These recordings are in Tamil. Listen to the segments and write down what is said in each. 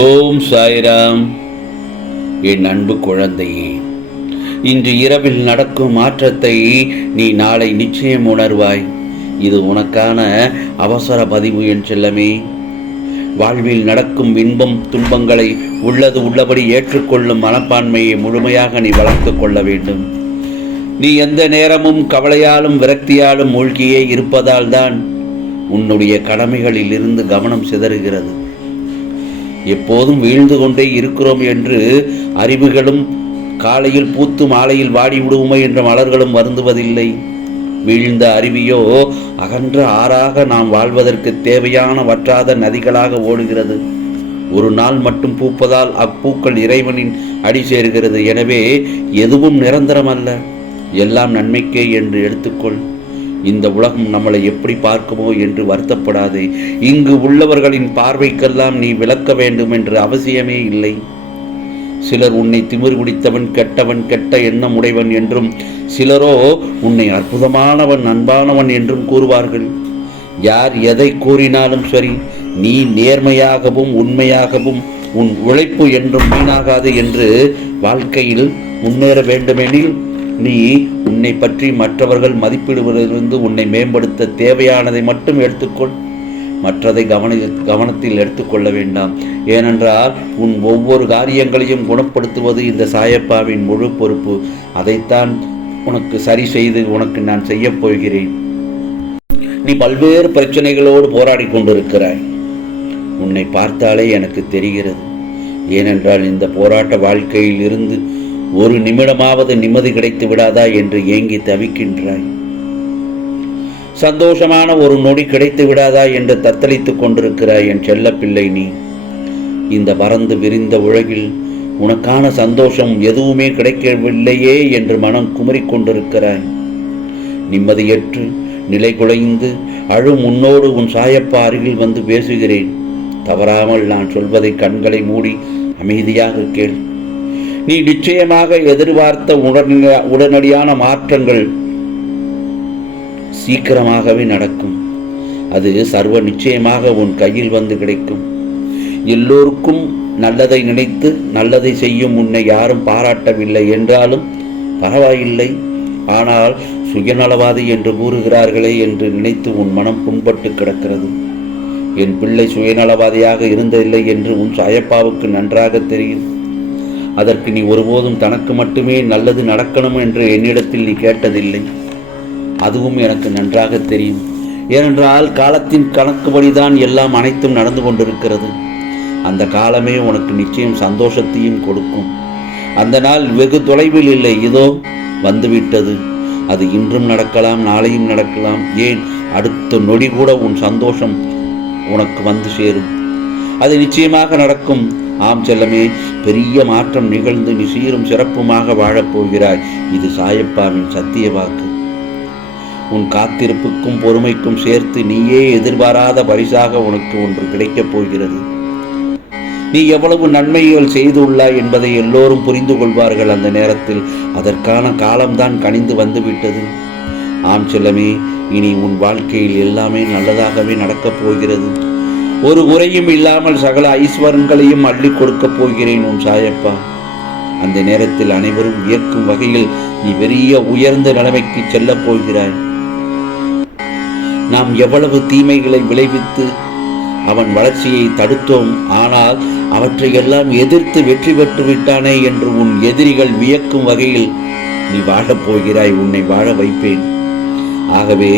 ஓம் சாய்ராம். என் அன்பு குழந்தையே இன்று இரவில் நடக்கும் மாற்றத்தை நீ நாளை நிச்சயம் உணர்வாய். இது உனக்கான அவசர பதிவு என் செல்லமே. வாழ்வில் நடக்கும் இன்பம் துன்பங்களை உள்ளது உள்ளபடி ஏற்றுக்கொள்ளும் மனப்பான்மையை முழுமையாக நீ வளர்த்து கொள்ள வேண்டும். நீ எந்த நேரமும் கவலையாலும் விரக்தியாலும் மூழ்கியே இருப்பதால் தான் உன்னுடைய கடமைகளில் இருந்து கவனம் சிதறுகிறது. எப்போதும் வீழ்ந்து கொண்டே இருக்கிறோம் என்று அறிவுகளும் காலையில் பூத்து மாலையில் வாடி விடுவோமே என்ற மலர்களும் வருந்துவதில்லை. வீழ்ந்த அருவியோ அகன்ற ஆறாக நாம் வாழ்வதற்கு தேவையான வற்றாத நதிகளாக ஓடுகிறது. ஒரு நாள் மட்டும் பூப்பதால் அப்பூக்கள் இறைவனின் அடி சேர்கிறது. எனவே எதுவும் நிரந்தரமல்ல. எல்லாம் நன்மைக்கே என்று எடுத்துக்கொள். இந்த உலகம் நம்மளை எப்படி பார்க்குமோ என்று வருத்தப்படாதே. இங்கு உள்ளவர்களின் பார்வைக்கெல்லாம் நீ விளக்க வேண்டும் என்று அவசியமே இல்லை. சிலர் உன்னை திமிர் குடித்தவன் கெட்டவன் கெட்ட எண்ணம் உடையவன் என்றும் சிலரோ உன்னை அற்புதமானவன் அன்பானவன் என்றும் கூறுவார்கள். யார் எதை கூறினாலும் சரி நீ நேர்மையாகவும் உண்மையாகவும் உன் உழைப்பு என்றும் வீணாகாது என்று வாழ்க்கையில் முன்னேற வேண்டுமெனில் நீ உன்னை பற்றி மற்றவர்கள் மதிப்பிடுவதிலிருந்து உன்னை மேம்படுத்த தேவையானதை மட்டும் எடுத்துக்கொள். மற்றதை கவன கவனத்தில் எடுத்துக்கொள்ள வேண்டாம். ஏனென்றால் உன் ஒவ்வொரு காரியங்களையும் குணப்படுத்துவது இந்த சாயப்பாவின் முழு பொறுப்பு. அதைத்தான் உனக்கு சரி செய்து உனக்கு நான் செய்யப் போகிறேன். நீ பல்வேறு பிரச்சனைகளோடு போராடி கொண்டிருக்கிறாய். உன்னை பார்த்தாலே எனக்கு தெரிகிறது. ஏனென்றால் இந்த போராட்ட வாழ்க்கையில் இருந்து ஒரு நிமிடமாவது நிம்மதி கிடைத்து விடாதா என்று ஏங்கி தவிக்கின்றாய். சந்தோஷமான ஒரு நொடி கிடைத்து விடாதா என்று தத்தளித்துக் கொண்டிருக்கிறாய் என் செல்லப்பிள்ளை நீ. இந்த பறந்து விரிந்த உலகில் உனக்கான சந்தோஷம் எதுவுமே கிடைக்கவில்லையே என்று மனம் குமரிக்கொண்டிருக்கிறாய் நிம்மதியற்று நிலை குலைந்து அழு முன்னோடு உன் சாயப்பா அருகில் வந்து பேசுகிறேன். தவறாமல் நான் சொல்வதை கண்களை மூடி அமைதியாக கேள். நீ நிச்சயமாக எதிர்பார்த்த உடனடியான மாற்றங்கள் சீக்கிரமாகவே நடக்கும். அது சர்வ நிச்சயமாக உன் கையில் வந்து கிடைக்கும். எல்லோருக்கும் நல்லதை நினைத்து நல்லதை செய்யும் உன்னை யாரும் பாராட்டவில்லை என்றாலும் பரவாயில்லை. ஆனால் சுயநலவாதி என்று கூறுகிறார்களே என்று நினைத்து உன் மனம் புண்பட்டு கிடக்கிறது. என் பிள்ளை சுயநலவாதியாக இருந்ததில்லை என்று உன் சாயப்பாவுக்கு நன்றாக தெரியும். அதற்கு நீ ஒருபோதும் தனக்கு மட்டுமே நல்லது நடக்கணும் என்று என்னிடத்தில் நீ கேட்டதில்லை. அதுவும் எனக்கு நன்றாக தெரியும். ஏனென்றால் காலத்தின் கணக்குப்படிதான் எல்லாம் அனைத்தும் நடந்து கொண்டிருக்கிறது. அந்த காலமே உனக்கு நிச்சயம் சந்தோஷத்தையும் கொடுக்கும். அந்த நாள் வெகு தொலைவில் இல்லை. இதோ வந்துவிட்டது. அது இன்றும் நடக்கலாம் நாளையும் நடக்கலாம். ஏன்? அடுத்த நொடி கூட உன் சந்தோஷம் உனக்கு வந்து சேரும். அது நிச்சயமாக நடக்கும். ஆம் செல்லமே பெரிய மாற்றம் நிகழ்ந்து நீ சீரும் சிறப்புமாக வாழப்போகிறாய் இது சாயப்பாவின் சத்திய வாக்கு. உன் காத்திருப்புக்கும் பொறுமைக்கும் சேர்த்து நீயே எதிர்பாராத பரிசாக உனக்கு ஒன்று கிடைக்கப் போகிறது. நீ எவ்வளவு நன்மைகள் செய்துள்ளாய் என்பதை எல்லோரும் புரிந்து கொள்வார்கள் அந்த நேரத்தில். அதற்கான காலம்தான் கனிந்து வந்துவிட்டது. ஆம் செல்லமே இனி உன் வாழ்க்கையில் எல்லாமே நல்லதாகவே நடக்கப் போகிறது. ஒரு குறையும் இல்லாமல் சகல ஐஸ்வரங்களையும் அள்ளி கொடுக்கப் போகிறேன் உன் சாயப்பா. அந்த நேரத்தில் அனைவரும் வியக்கும் வகையில் நீ பெரிய உயர்ந்த நிலைமைக்கு செல்லப் போகிறாய். நாம் எவ்வளவு தீமைகளை விளைவித்து அவன் வளர்ச்சியை தடுத்தோம் ஆனால் அவற்றையெல்லாம் எதிர்த்து வெற்றி பெற்று விட்டானே என்று உன் எதிரிகள் வியக்கும் வகையில் நீ வாழப் போகிறாய். உன்னை வாழ வைப்பேன். ஆகவே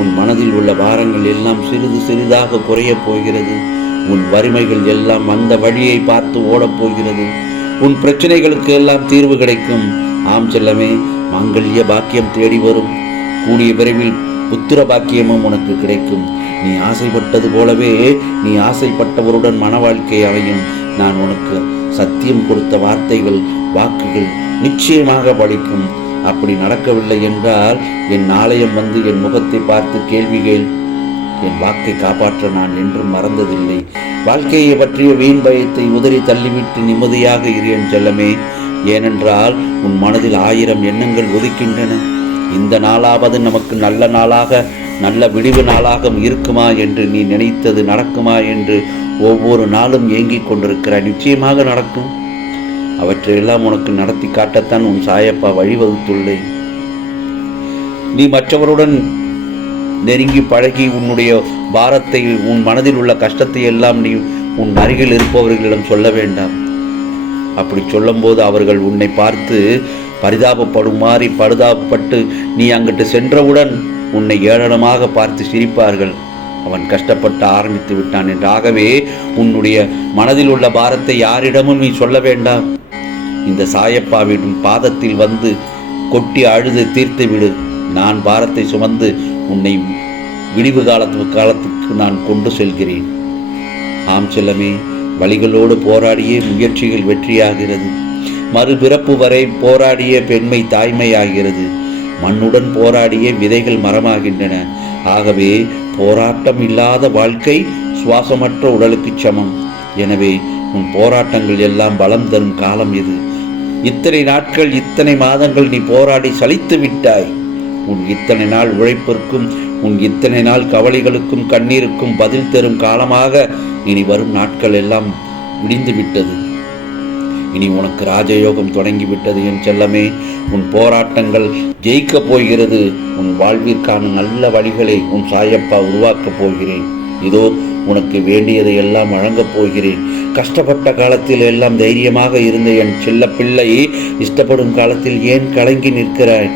உன் மனதில் உள்ள பாரங்கள் எல்லாம் சிறிது சிறிதாக குறையப் போகிறது. உன் வறுமைகள் எல்லாம் அந்த வழியை பார்த்து ஓடப் போகிறது. உன் பிரச்சனைகளுக்கு எல்லாம் தீர்வு கிடைக்கும். ஆம் செல்லமே மாங்கல்ய பாக்கியம் தேடி வரும். கூடிய விரைவில் புத்திர பாக்கியமும் உனக்கு கிடைக்கும். நீ ஆசைப்பட்டது போலவே நீ ஆசைப்பட்டவருடன் மன வாழ்க்கை அமையும். நான் உனக்கு சத்தியம் கொடுத்த வார்த்தைகள் வாக்குகள் நிச்சயமாக பலிக்கும் அப்படி நடக்கவில்லை என்றால் என் நாளையம் வந்து என் முகத்தை பார்த்து கேள்விகள் என் வாக்கை காப்பாற்ற நான் என்றும் மறந்ததில்லை. வாழ்க்கையை பற்றிய வீண் பயத்தை உதறி தள்ளிவிட்டு நிம்மதியாக இரு என் செல்லமே. ஏனென்றால் உன் மனதில் ஆயிரம் எண்ணங்கள் ஒதுக்கின்றன இந்த நாளாவது நமக்கு நல்ல நாளாக நல்ல விடிவு நாளாக இருக்குமா என்று நீ நினைத்தது நடக்குமா என்று ஒவ்வொரு நாளும் ஏங்கிக் கொண்டிருக்கிறாய். நிச்சயமாக நடக்கும். அவற்றையெல்லாம் உனக்கு நடத்தி காட்டத்தான் உன் சாயப்பா வழிவகுத்துள்ளேன். நீ மற்றவருடன் நெருங்கி பழகி உன்னுடைய பாரத்தை உன் மனதில் உள்ள கஷ்டத்தை எல்லாம் நீ உன் அருகில் இருப்பவர்களிடம் சொல்ல வேண்டாம். அப்படி சொல்லும்போது அவர்கள் உன்னை பார்த்து பரிதாபப்படுமாறி பரிதாபப்பட்டு நீ அங்கிட்டு சென்றவுடன் உன்னை ஏளனமாக பார்த்து சிரிப்பார்கள். அவன் கஷ்டப்பட்டு ஆரம்பித்து விட்டான் என்றாகவே உன்னுடைய மனதில் உள்ள பாரத்தை யாரிடமும் நீ சொல்ல வேண்டாம். இந்த சாயப்பாவிடும் பாதத்தில் வந்து கொட்டி அழுது தீர்த்து விடு. நான் பாரத்தை சுமந்து உன்னை விடிவு காலத்து காலத்துக்கு நான் கொண்டு செல்கிறேன். ஆம் செல்லமே வழிகளோடு போராடியே முயற்சிகள் வெற்றியாகிறது. மறுபிறப்பு வரை போராடிய பெண்மை தாய்மையாகிறது. மண்ணுடன் போராடிய விதைகள் மரமாகின்றன. ஆகவே போராட்டம் இல்லாத வாழ்க்கை சுவாசமற்ற உடலுக்கு சமம். எனவே உன் போராட்டங்கள் எல்லாம் பலம் தரும் காலம் இது. இத்தனை நாட்கள் இத்தனை மாதங்கள் நீ போராடி சலித்து விட்டாய். உன் இத்தனை நாள் உழைப்பிற்கும் உன் இத்தனை நாள் கவலைகளுக்கும் கண்ணீருக்கும் பதில் தரும் காலமாக இனி வரும் நாட்கள் எல்லாம் விடிந்து விட்டது. இனி உனக்கு ராஜயோகம் தொடங்கிவிட்டது என் செல்லமே. உன் போராட்டங்கள் ஜெயிக்கப் போகிறது. உன் வாழ்விற்கான நல்ல வழிகளை உன் சாயப்பா உருவாக்கப் போகிறேன். இதோ உனக்கு வேண்டியதை எல்லாம் வழங்கப் போகிறேன். கஷ்டப்பட்ட காலத்தில் எல்லாம் தைரியமாக இருந்த என் செல்ல பிள்ளை இஷ்டப்படும் காலத்தில் ஏன் கலங்கி நிற்கிறாய்?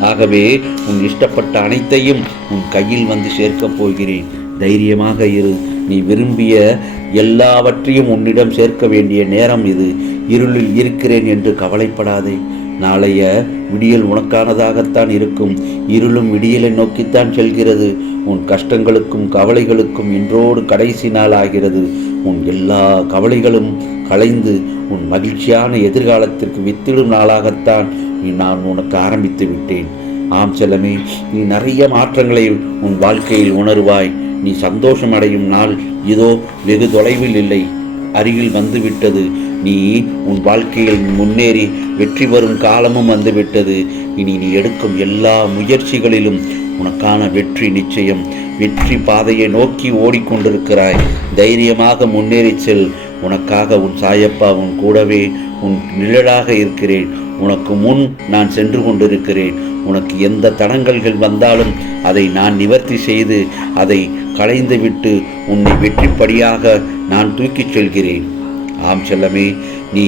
ஆகவே உன் இஷ்டப்பட்ட அனைத்தையும் உன் கையில் வந்து சேர்க்கப் போகிறேன். தைரியமாக இரு. நீ விரும்பிய எல்லாவற்றையும் உன்னிடம் சேர்க்க வேண்டிய நேரம் இது. இருளில் இருக்கிறேன் என்று கவலைப்படாதே. நாளைய விடியல் உனக்கானதாகத்தான் இருக்கும். இருளும் விடியலை நோக்கித்தான் செல்கிறது. உன் கஷ்டங்களுக்கும் கவலைகளுக்கும் இன்றோடு கடைசி நாள் ஆகிறது. உன் எல்லா கவலைகளும் களைந்து உன் மகிழ்ச்சியான எதிர்காலத்திற்கு வித்திடும் நாளாகத்தான் நான் உனக்கு ஆரம்பித்து விட்டேன். ஆம் செல்லமே நீ நிறைய மாற்றங்களை உன் வாழ்க்கையில் உணர்வாய். நீ சந்தோஷம் அடையும் நாள் இதோ வெகு தொலைவில் இல்லை. அருகில் வந்துவிட்டது. நீ உன் வாழ்க்கையில் முன்னேறி வெற்றி வரும் காலமும் வந்துவிட்டது. இனி நீ எடுக்கும் எல்லா முயற்சிகளிலும் உனக்கான வெற்றி நிச்சயம். வெற்றி பாதையை நோக்கி ஓடிக்கொண்டிருக்கிறாய். தைரியமாக முன்னேறி செல். உனக்காக உன் சாயப்பா உன் கூடவே உன் நிழலாக இருக்கிறேன். உனக்கு முன் நான் சென்று கொண்டிருக்கிறேன். உனக்கு எந்த தடங்கல்கள் வந்தாலும் அதை நான் நிவர்த்தி செய்து அதை களைந்துவிட்டு உன்னை வெற்றிப்படியாக நான் தூக்கிச் செல்கிறேன். ஆம் செல்லமே நீ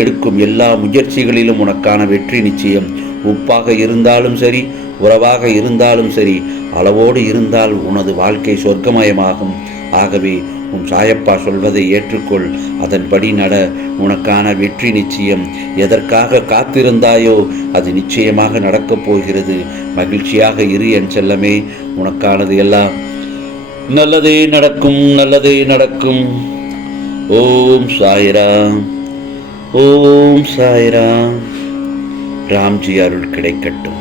எடுக்கும் எல்லா முயற்சிகளிலும் உனக்கான வெற்றி நிச்சயம். உப்பாக இருந்தாலும் சரி உறவாக இருந்தாலும் சரி அளவோடு இருந்தால் உனது வாழ்க்கை சொர்க்கமயமாகும். ஆகவே உன் சாயப்பா சொல்வதை ஏற்றுக்கொள். அதன்படி நட உனக்கான வெற்றி நிச்சயம். எதற்காக காத்திருந்தாயோ அது நிச்சயமாக நடக்கப் போகிறது. மகிழ்ச்சியாக இரு என் செல்லமே உனக்கானது எல்லாம். நல்லதே நடக்கும் நல்லதே நடக்கும். ஓம் சாய்ராம் ஓம் சாய்ராம். ராம்ஜி அருள் கிடைக்கட்டும்.